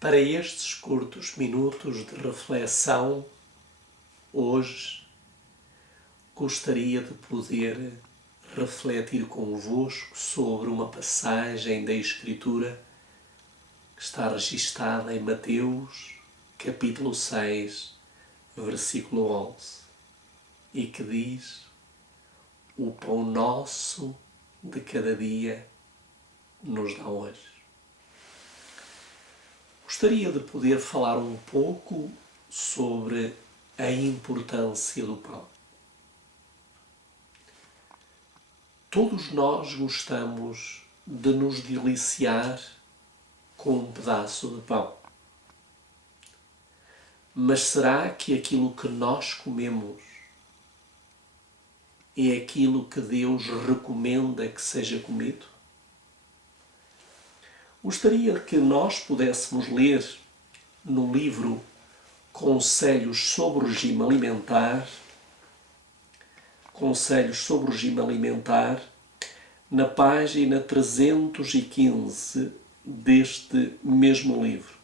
Para estes curtos minutos de reflexão, hoje gostaria de poder refletir convosco sobre uma passagem da Escritura que está registada em Mateus, capítulo 6, versículo 11, e que diz: o pão nosso de cada dia nos dá hoje. Gostaria de poder falar um pouco sobre a importância do pão. Todos nós gostamos de nos deliciar com um pedaço de pão. Mas será que aquilo que nós comemos é aquilo que Deus recomenda que seja comido? Gostaria que nós pudéssemos ler no livro Conselhos sobre o Regime Alimentar, na página 315 deste mesmo livro.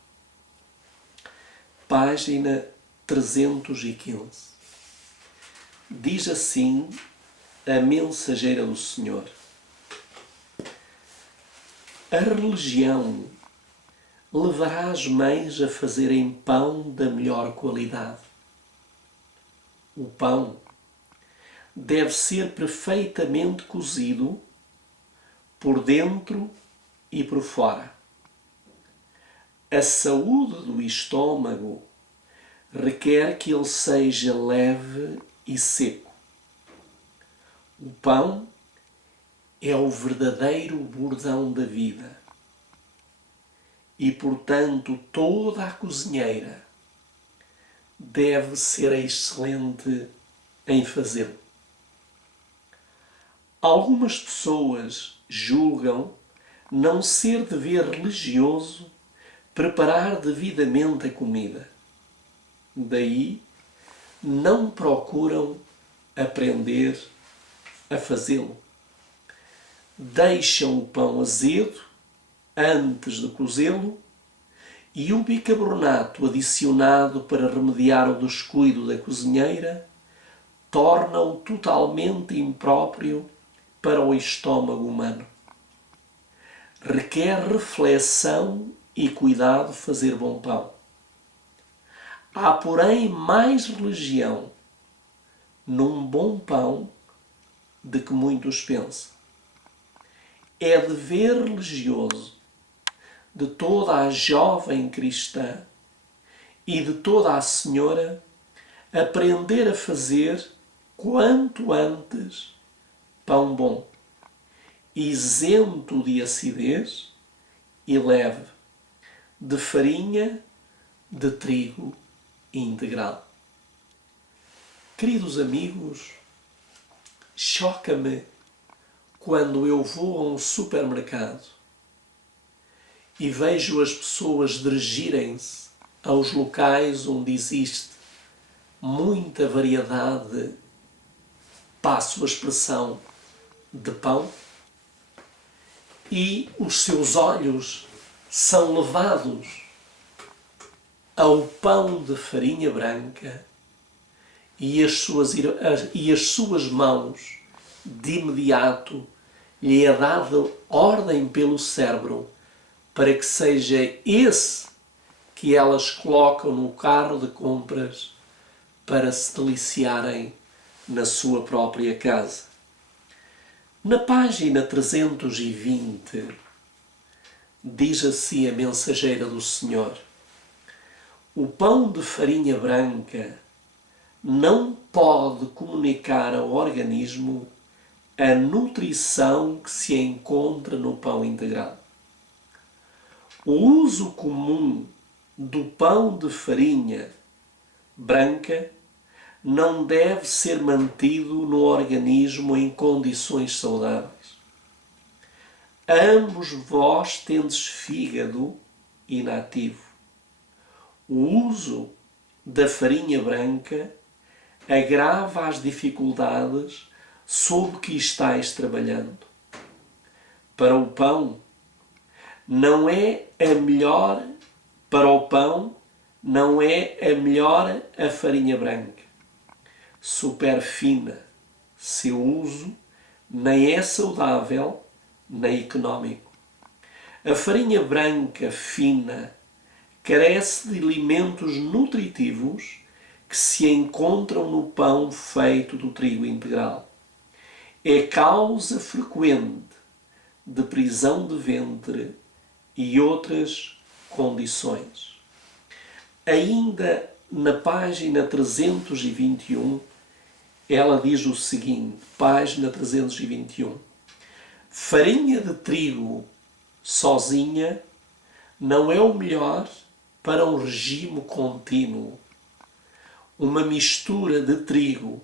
Página 315. Diz assim a mensageira do Senhor: a religião levará as mães a fazerem pão da melhor qualidade. O pão deve ser perfeitamente cozido por dentro e por fora. A saúde do estômago requer que ele seja leve e seco. O pão é o verdadeiro bordão da vida e, portanto, toda a cozinheira deve ser excelente em fazê-lo. Algumas pessoas julgam não ser dever religioso preparar devidamente a comida. Daí, não procuram aprender a fazê-lo. Deixam o pão azedo antes de cozê-lo e o bicarbonato adicionado para remediar o descuido da cozinheira torna-o totalmente impróprio para o estômago humano. Requer reflexão e cuidado fazer bom pão. Há, porém, mais religião num bom pão de que muitos pensam. É dever religioso de toda a jovem cristã e de toda a senhora aprender a fazer quanto antes pão bom, isento de acidez e leve, de farinha de trigo integral. Queridos amigos, choca-me quando eu vou a um supermercado e vejo as pessoas dirigirem-se aos locais onde existe muita variedade, passo a expressão, de pão, e os seus olhos são levados ao pão de farinha branca e as suas mãos de imediato lhe é dada ordem pelo cérebro para que seja esse que elas colocam no carro de compras para se deliciarem na sua própria casa. Na página 320 diz assim a mensageira do Senhor: o pão de farinha branca não pode comunicar ao organismo a nutrição que se encontra no pão integral. O uso comum do pão de farinha branca não deve ser mantido no organismo em condições saudáveis. Ambos vós tendes fígado inativo. O uso da farinha branca agrava as dificuldades sob que estáis trabalhando. Para o pão, não é a melhor Para o pão não é a melhor a farinha branca, super fina. Seu uso nem é saudável nem económico. A farinha branca fina carece de elementos nutritivos que se encontram no pão feito do trigo integral. É causa frequente de prisão de ventre e outras condições. Ainda na página 321, ela diz o seguinte, página 321. Farinha de trigo sozinha não é o melhor para um regime contínuo. Uma mistura de trigo,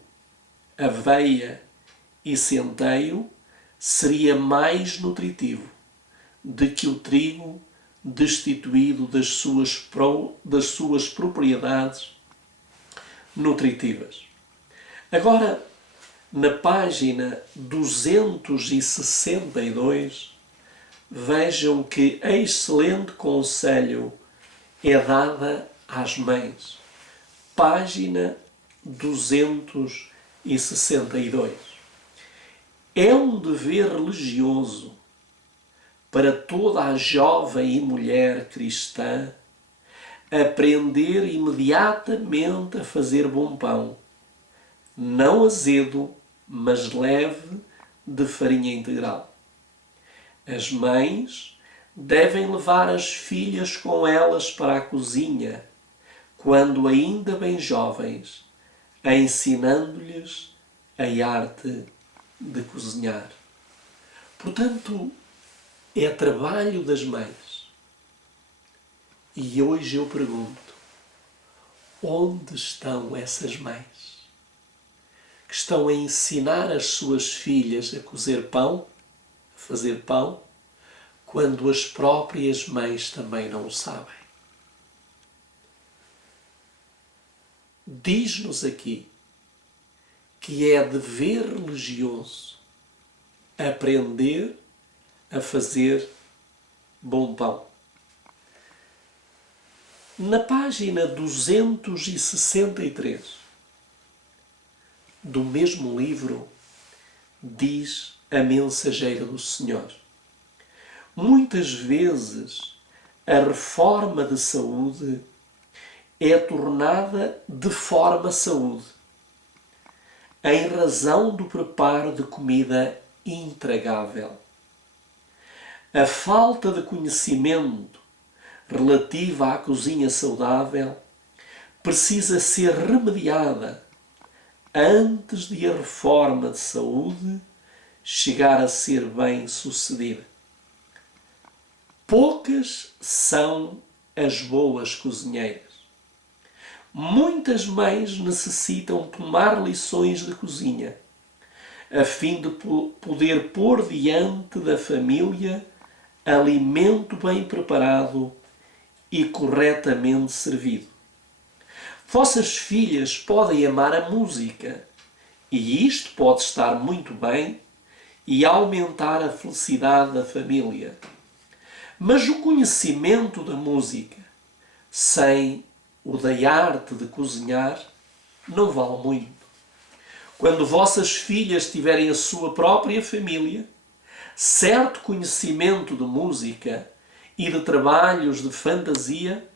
aveia e centeio seria mais nutritivo do que o trigo destituído das suas propriedades nutritivas. Agora, na página 262, vejam que excelente conselho é dada às mães. Página 262. É um dever religioso para toda a jovem e mulher cristã aprender imediatamente a fazer bom pão, não azedo, mas leve, de farinha integral. As mães devem levar as filhas com elas para a cozinha, quando ainda bem jovens, ensinando-lhes a arte de cozinhar. Portanto, é trabalho das mães. E hoje eu pergunto, onde estão essas mães que estão a ensinar as suas filhas a cozer pão, a fazer pão, quando as próprias mães também não o sabem? Diz-nos aqui que é dever religioso aprender a fazer bom pão. Na página 263 do mesmo livro, diz a mensageira do Senhor: muitas vezes a reforma de saúde é tornada de forma saúde, em razão do preparo de comida intragável. A falta de conhecimento relativa à cozinha saudável precisa ser remediada antes de a reforma de saúde chegar a ser bem sucedida. Poucas são as boas cozinheiras. Muitas mães necessitam tomar lições de cozinha, a fim de poder pôr diante da família alimento bem preparado e corretamente servido. Vossas filhas podem amar a música, e isto pode estar muito bem e aumentar a felicidade da família. Mas o conhecimento da música, sem o da arte de cozinhar, não vale muito. Quando vossas filhas tiverem a sua própria família, certo conhecimento de música e de trabalhos de fantasia,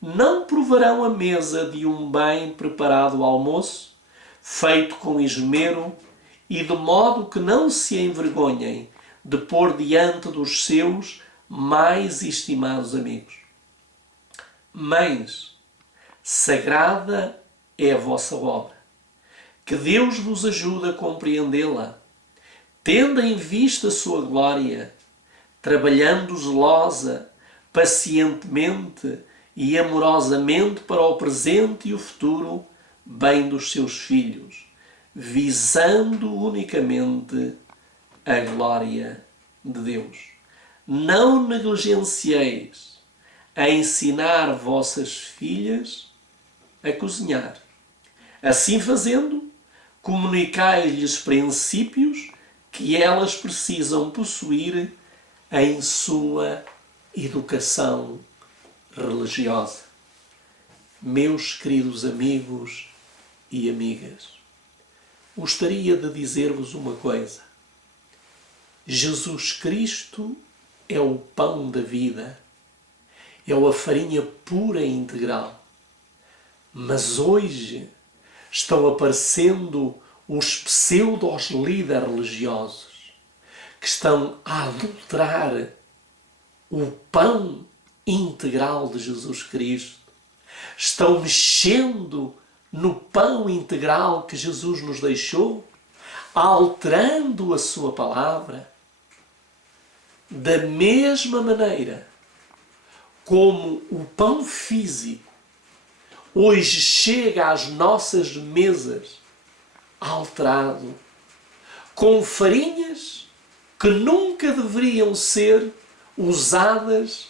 não provarão a mesa de um bem preparado almoço, feito com esmero e de modo que não se envergonhem de pôr diante dos seus mais estimados amigos. Mães, sagrada é a vossa obra. Que Deus vos ajude a compreendê-la. Tendo em vista a sua glória, trabalhando zelosa, pacientemente e amorosamente para o presente e o futuro bem dos seus filhos, visando unicamente a glória de Deus. Não negligencieis a ensinar vossas filhas a cozinhar. Assim fazendo, comunicai-lhes princípios que elas precisam possuir em sua educação religiosa. Meus queridos amigos e amigas, gostaria de dizer-vos uma coisa. Jesus Cristo é o pão da vida, é a farinha pura e integral. Mas hoje estão aparecendo os pseudos líderes religiosos que estão a adulterar o pão integral de Jesus Cristo. Estão mexendo no pão integral que Jesus nos deixou, alterando a sua palavra. Da mesma maneira como o pão físico hoje chega às nossas mesas alterado, com farinhas que nunca deveriam ser usadas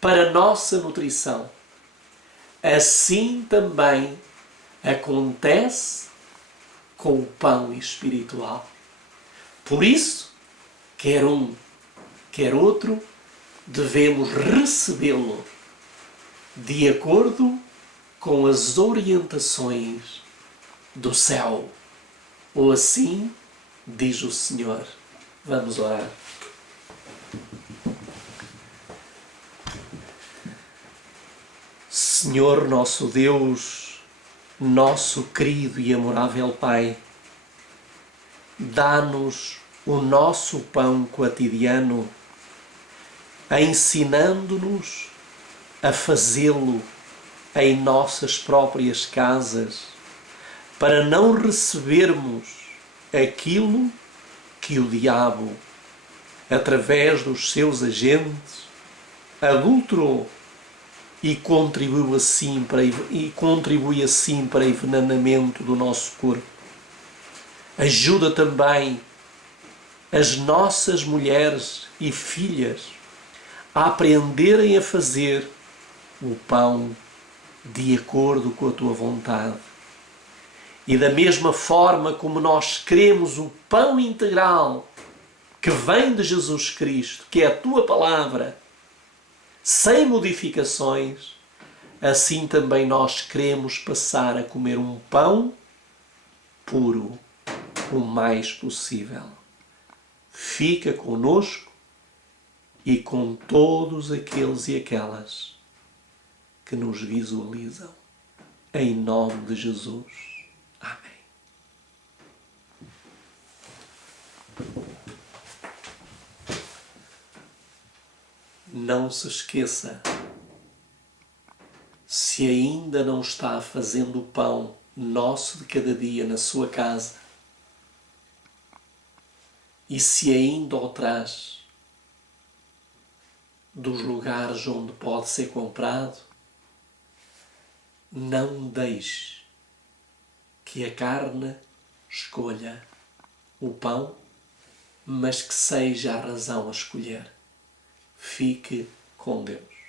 para a nossa nutrição. Assim também acontece com o pão espiritual. Por isso, quer um, quer outro, devemos recebê-lo de acordo com as orientações do céu. Ou assim diz o Senhor. Vamos orar. Senhor nosso Deus, nosso querido e amorável Pai, dá-nos o nosso pão quotidiano, ensinando-nos a fazê-lo em nossas próprias casas, para não recebermos aquilo que o diabo, através dos seus agentes, adulterou e contribui assim para envenenamento do nosso corpo. Ajuda também as nossas mulheres e filhas a aprenderem a fazer o pão de acordo com a tua vontade. E da mesma forma como nós queremos o pão integral que vem de Jesus Cristo, que é a tua palavra, sem modificações, assim também nós queremos passar a comer um pão puro o mais possível. Fica conosco e com todos aqueles e aquelas que nos visualizam. Em nome de Jesus. Amém. Não se esqueça, se ainda não está fazendo o pão nosso de cada dia na sua casa, e se ainda o traz dos lugares onde pode ser comprado, não deixe que a carne escolha o pão, mas que seja a razão a escolher. Fique com Deus.